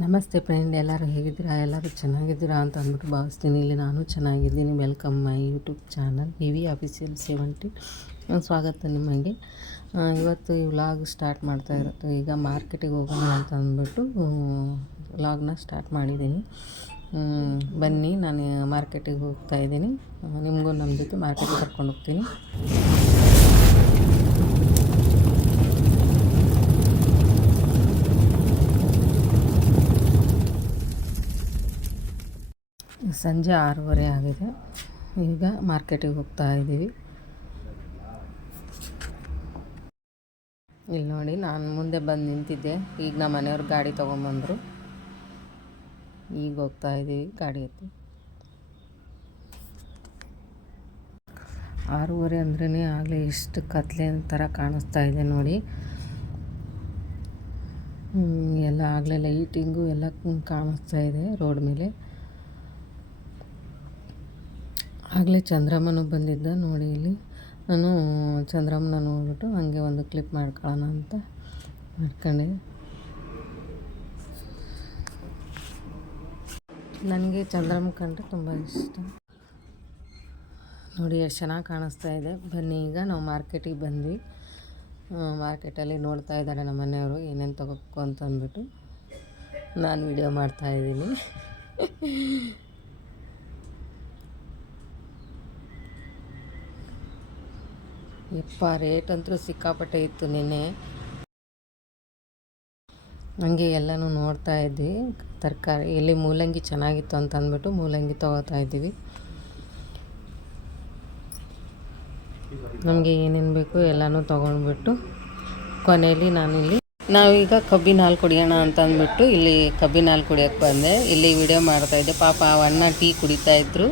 ನಮಸ್ತೆ ಫ್ರೆಂಡ್, ಎಲ್ಲರೂ ಹೇಗಿದ್ದೀರಾ? ಎಲ್ಲರೂ ಚೆನ್ನಾಗಿದ್ದೀರಾ ಅಂತ ಅಂದ್ಬಿಟ್ಟು ಭಾವಿಸ್ತೀನಿ. ಇಲ್ಲಿ ನಾನು ಚೆನ್ನಾಗಿದ್ದೀನಿ. Welcome my YouTube channel V official 70. ಸ್ವಾಗತ ನಿಮಗೆ. ಇವತ್ತು ಈ ವ್ಲಾಗ್ ಸ್ಟಾರ್ಟ್ ಮಾಡ್ತಾ ಇರೋದು. ಈಗ ಮಾರ್ಕೆಟಿಗೆ ಹೋಗೋಣ ಅಂತ ಅಂದ್ಬಿಟ್ಟು ವ್ಲಾಗ್ನ ಸ್ಟಾರ್ಟ್ ಮಾಡಿದ್ದೀನಿ. ಬನ್ನಿ, ನಾನು ಮಾರ್ಕೆಟಿಗೆ ಹೋಗ್ತಾ ಇದ್ದೀನಿ. ನಿಮಗೂ ನಮ್ಮ ಜೊತೆ ಮಾರ್ಕೆಟಿಗೆ ಕರ್ಕೊಂಡು ಹೋಗ್ತೀನಿ. ಸಂಜೆ 6:30 ಆಗಿದೆ. ಈಗ ಮಾರ್ಕೆಟಿಗೆ ಹೋಗ್ತಾ ಇದ್ದೀವಿ. ಇಲ್ಲಿ ನೋಡಿ, ನಾನು ಮುಂದೆ ಬಂದು ನಿಂತಿದ್ದೆ. ಈಗ ನಮ್ಮ ಮನೆಯವ್ರು ಗಾಡಿ ತೊಗೊಂಬಂದರು. ಈಗ ಹೋಗ್ತಾ ಇದ್ದೀವಿ ಗಾಡಿ ಎತ್ತಿ. 6:30 ಅಂದ್ರೇ ಆಗಲೇ ಎಷ್ಟು ಕತ್ಲೆ ಥರ ಕಾಣಿಸ್ತಾ ಇದೆ ನೋಡಿ. ಎಲ್ಲ ಆಗಲೇ ಲೈಟಿಂಗು ಎಲ್ಲ ಕಾಣಿಸ್ತಾ ಇದೆ ರೋಡ್ ಮೇಲೆ. ಆಗಲೇ ಚಂದ್ರಮ್ಮನೂ ಬಂದಿದ್ದ ನೋಡಿ. ಇಲ್ಲಿ ನಾನು ಚಂದ್ರಮ್ಮನ ನೋಡ್ಬಿಟ್ಟು ಹಾಗೆ ಒಂದು ಕ್ಲಿಪ್ ಮಾಡ್ಕೊಳ್ಳೋಣ ಅಂತ ಮಾಡ್ಕೊಂಡೆ. ನನಗೆ ಚಂದ್ರಮ್ಮ ಕಂಡ್ರೆ ತುಂಬ ಇಷ್ಟ ನೋಡಿ. ಎಷ್ಟು ಚೆನ್ನಾಗಿ ಕಾಣಿಸ್ತಾ ಇದೆ. ಬನ್ನಿ, ಈಗ ನಾವು ಮಾರ್ಕೆಟಿಗೆ ಬಂದ್ವಿ. ಮಾರ್ಕೆಟಲ್ಲಿ ನೋಡ್ತಾ ಇದ್ದಾರೆ ನಮ್ಮ ಮನೆಯವರು ಏನೇನು ತೊಗೋಬೇಕು ಅಂತ ಅಂದ್ಬಿಟ್ಟು ನಾನು ವಿಡಿಯೋ ಮಾಡ್ತಾಯಿದ್ದೀನಿ. ರೇಟ್ ಅಂತೂ ಸಿಕ್ಕಾಪಟ್ಟೆ ಇತ್ತು ನಿನ್ನೆ. ಹಂಗೆ ಎಲ್ಲನೂ ನೋಡ್ತಾ ಇದ್ವಿ. ತರಕಾರಿ ಎಲ್ಲಿ ಮೂಲಂಗಿ ಚೆನ್ನಾಗಿತ್ತು ಅಂತ ಅಂದ್ಬಿಟ್ಟು ಮೂಲಂಗಿ ತೊಗೋತಾ ಇದ್ದೀವಿ. ನಮಗೆ ಏನೇನು ಬೇಕು ಎಲ್ಲನೂ ತೊಗೊಂಡ್ಬಿಟ್ಟು ಕೊನೆಯಲ್ಲಿ ನಾವೀಗ ಕಬ್ಬಿನ ಹಾಲು ಕುಡಿಯೋಣ ಅಂತ ಅಂದ್ಬಿಟ್ಟು ಇಲ್ಲಿ ಕಬ್ಬಿನ ಹಾಲು ಕುಡಿಯೋಕ್ಕೆ ಬಂದೆ. ಇಲ್ಲಿ ವಿಡಿಯೋ ಮಾಡ್ತಾಯಿದ್ದೆ. ಪಾಪ ಅಣ್ಣ ಟೀ ಕುಡಿತಾಯಿದ್ರು.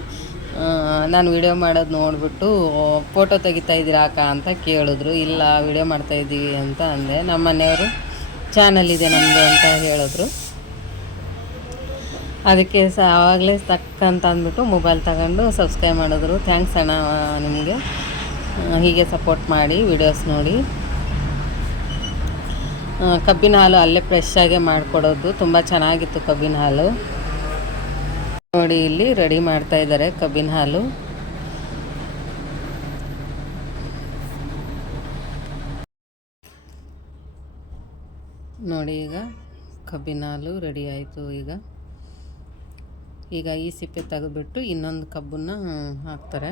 ನಾನು ವಿಡಿಯೋ ಮಾಡೋದು ನೋಡಿಬಿಟ್ಟು ಫೋಟೋ ತೆಗಿತಾ ಇದ್ದೀರಾ ಅಕ್ಕ ಅಂತ ಕೇಳಿದ್ರು. ಇಲ್ಲ, ವಿಡಿಯೋ ಮಾಡ್ತಾಯಿದ್ದೀವಿ ಅಂತ ಅಂದೆ. ನಮ್ಮ ಮನೆಯವರು ಚಾನಲ್ ಇದೆ ನಮ್ಮದು ಅಂತ ಹೇಳಿದ್ರು. ಅದಕ್ಕೆ ಆವಾಗಲೇ ತಕ್ಕಂತ ಅಂದ್ಬಿಟ್ಟು ಮೊಬೈಲ್ ತಗೊಂಡು ಸಬ್ಸ್ಕ್ರೈಬ್ ಮಾಡಿದ್ರು. ಥ್ಯಾಂಕ್ಸ್ ಅಣ್ಣ, ನಿಮಗೆ ಹೀಗೆ ಸಪೋರ್ಟ್ ಮಾಡಿ ವಿಡಿಯೋಸ್ ನೋಡಿ. ಕಬ್ಬಿನ ಹಾಲು ಅಲ್ಲೇ ಫ್ರೆಶ್ಶಾಗೆ ಮಾಡಿಕೊಡೋದು. ತುಂಬ ಚೆನ್ನಾಗಿತ್ತು ಕಬ್ಬಿನ ಹಾಲು ನೋಡಿ. ಇಲ್ಲಿ ರೆಡಿ ಮಾಡ್ತಾ ಇದ್ದಾರೆ ಕಬ್ಬಿನ ಹಾಲು. ನೋಡಿ, ಈಗ ಕಬ್ಬಿನ ಹಾಲು ರೆಡಿ ಆಯಿತು. ಈಗ ಈ ಸಿಪ್ಪೆ ತೆಗೆದುಬಿಟ್ಟು ಇನ್ನೊಂದು ಕಬ್ಬನ್ನು ಹಾಕ್ತಾರೆ.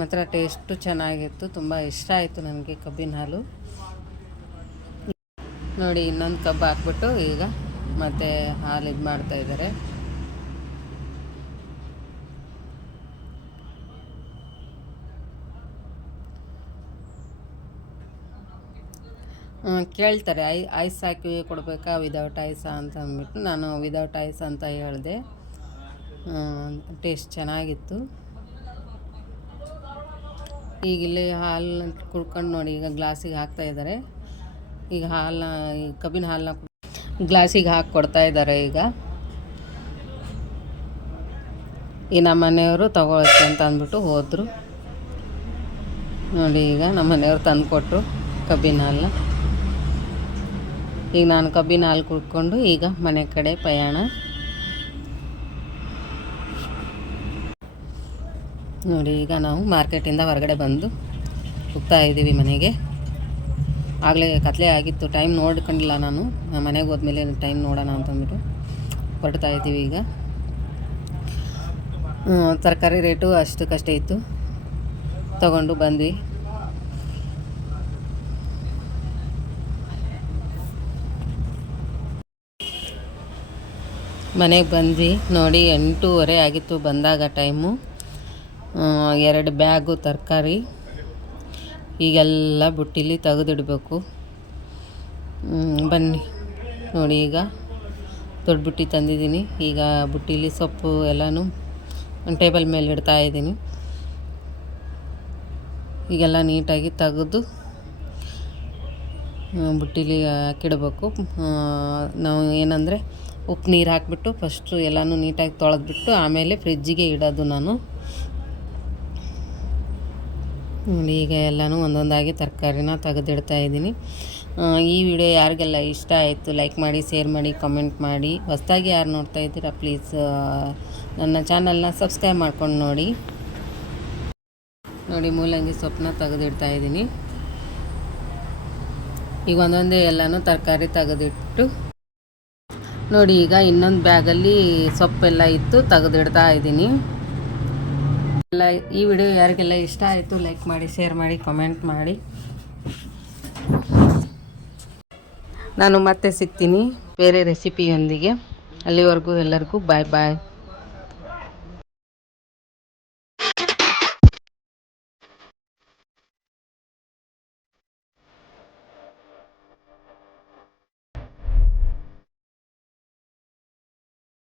ಮಾತ್ರ ಟೇಸ್ಟು ಚೆನ್ನಾಗಿತ್ತು. ತುಂಬ ಇಷ್ಟ ಆಯಿತು ನನಗೆ ಕಬ್ಬಿನ ಹಾಲು ನೋಡಿ. ಇನ್ನೊಂದು ಕಬ್ಬು ಹಾಕ್ಬಿಟ್ಟು ಈಗ ಮತ್ತೆ ಹಾಲು ಇದು ಮಾಡ್ತಾಯಿದ್ದಾರೆ. ಕೇಳ್ತಾರೆ ಐಸ್ ಹಾಕಿ ಕೊಡಬೇಕಾ ವಿದೌಟ್ ಐಸ ಅಂತ ಅಂದ್ಬಿಟ್ಟು ನಾನು ವಿದೌಟ್ ಐಸ್ ಅಂತ ಹೇಳಿದೆ. ಟೇಸ್ಟ್ ಚೆನ್ನಾಗಿತ್ತು. ಈಗ ಇಲ್ಲಿ ಹಾಲು ಕುಡ್ಕೊಂಡು ನೋಡಿ, ಈಗ ಗ್ಲಾಸಿಗೆ ಹಾಕ್ತಾಯಿದ್ದಾರೆ. ಈಗ ಕಬ್ಬಿನ ಹಾಲನ್ನ ಗ್ಲಾಸಿಗೆ ಹಾಕಿ ಕೊಡ್ತಾ ಇದ್ದಾರೆ. ಈಗ ನಮ್ಮ ಮನೆಯವರು ತಗೊಳಕ್ಕೆ ಅಂತ ಅಂದ್ಬಿಟ್ಟು ಹೋದರು ನೋಡಿ. ಈಗ ನಮ್ಮ ಮನೆಯವರು ತಂದು ಕೊಟ್ಟರು ಕಬ್ಬಿನ ಹಾಲನ್ನ. ಈಗ ನಾನು ಕಬ್ಬಿನ ಹಾಲು ಕುಡ್ಕೊಂಡು ಈಗ ಮನೆ ಕಡೆ ಪಯಣ ನೋಡಿ. ಈಗ ನಾವು ಮಾರ್ಕೆಟಿಂದ ಹೊರಗಡೆ ಬಂದು ಹೋಗ್ತಾ ಇದ್ದೀವಿ ಮನೆಗೆ. ಆಗಲೇ ಕತ್ಲೆ ಆಗಿತ್ತು. ಟೈಮ್ ನೋಡ್ಕೊಂಡಿಲ್ಲ ನಾನು. ಮನೆಗೆ ಹೋದ್ಮೇಲೆ ಟೈಮ್ ನೋಡೋಣ ಅಂತಂದ್ಬಿಟ್ಟು ಹೊರಡ್ತಾ ಇದ್ದೀವಿ. ಈಗ ತರಕಾರಿ ರೇಟು ಅಷ್ಟಕ್ಕಷ್ಟೇ ಇತ್ತು, ತಗೊಂಡು ಬಂದ್ವಿ. ಮನೆಗೆ ಬಂದ್ವಿ ನೋಡಿ. 8:30 ಆಗಿತ್ತು ಬಂದಾಗ ಟೈಮು. 2 ಬ್ಯಾಗು ತರಕಾರಿ ಈಗೆಲ್ಲ ಬುಟ್ಟಿಲಿ ತೆಗೆದಿಡಬೇಕು. ಬನ್ನಿ ನೋಡಿ, ಈಗ ದೊಡ್ಡ ಬುಟ್ಟಿ ತಂದಿದ್ದೀನಿ. ಈಗ ಬುಟ್ಟಿಲಿ ಸೊಪ್ಪು ಎಲ್ಲನೂ ಟೇಬಲ್ ಮೇಲೆ ಇಡ್ತಾ ಇದ್ದೀನಿ. ಈಗೆಲ್ಲ ನೀಟಾಗಿ ತೆಗೆದು ಬುಟ್ಟಿಲಿ ಹಾಕಿಡಬೇಕು. ನಾವು ಏನಂದರೆ ಉಪ್ಪು ನೀರು ಹಾಕಿಬಿಟ್ಟು ಫಸ್ಟು ಎಲ್ಲನೂ ನೀಟಾಗಿ ತೊಳೆದ್ಬಿಟ್ಟು ಆಮೇಲೆ ಫ್ರಿಜ್ಜಿಗೆ ಇಡೋದು ನಾನು. ಈಗ ಎಲ್ಲನೂ ಒಂದೊಂದಾಗಿ ತರಕಾರಿನ ತೆಗೆದಿಡ್ತಾ ಇದ್ದೀನಿ. ಈ ವಿಡಿಯೋ ಯಾರಿಗೆಲ್ಲ ಇಷ್ಟ ಆಯಿತು ಲೈಕ್ ಮಾಡಿ, ಶೇರ್ ಮಾಡಿ, ಕಮೆಂಟ್ ಮಾಡಿ. ಹೊಸದಾಗಿ ಯಾರು ನೋಡ್ತಾ ಇದ್ದೀರಾ ಪ್ಲೀಸ್ ನನ್ನ ಚಾನಲ್ನ ಸಬ್ಸ್ಕ್ರೈಬ್ ಮಾಡ್ಕೊಂಡು ನೋಡಿ. ಮೂಲಂಗಿ ಸೊಪ್ಪನ್ನ ತೆಗೆದಿಡ್ತಾ ಇದ್ದೀನಿ. ಈಗ ಒಂದೊಂದೇ ಎಲ್ಲನೂ ತರಕಾರಿ ತೆಗೆದಿಟ್ಟು ನೋಡಿ, ಈಗ ಇನ್ನೊಂದು ಬ್ಯಾಗಲ್ಲಿ ಸೊಪ್ಪೆಲ್ಲ ಇತ್ತು, ತೆಗೆದಿಡ್ತಾ ಇದ್ದೀನಿ. ಈ ವಿಡಿಯೋ ಯಾರಿಗೆಲ್ಲ ಇಷ್ಟ ಆಯಿತು ಲೈಕ್ ಮಾಡಿ, ಶೇರ್ ಮಾಡಿ, ಕಮೆಂಟ್ ಮಾಡಿ. ನಾನು ಮತ್ತೆ ಸಿಗ್ತೀನಿ ಬೇರೆ ರೆಸಿಪಿಯೊಂದಿಗೆ. ಅಲ್ಲಿವರೆಗೂ ಎಲ್ಲರಿಗೂ ಬಾಯ್ ಬಾಯ್.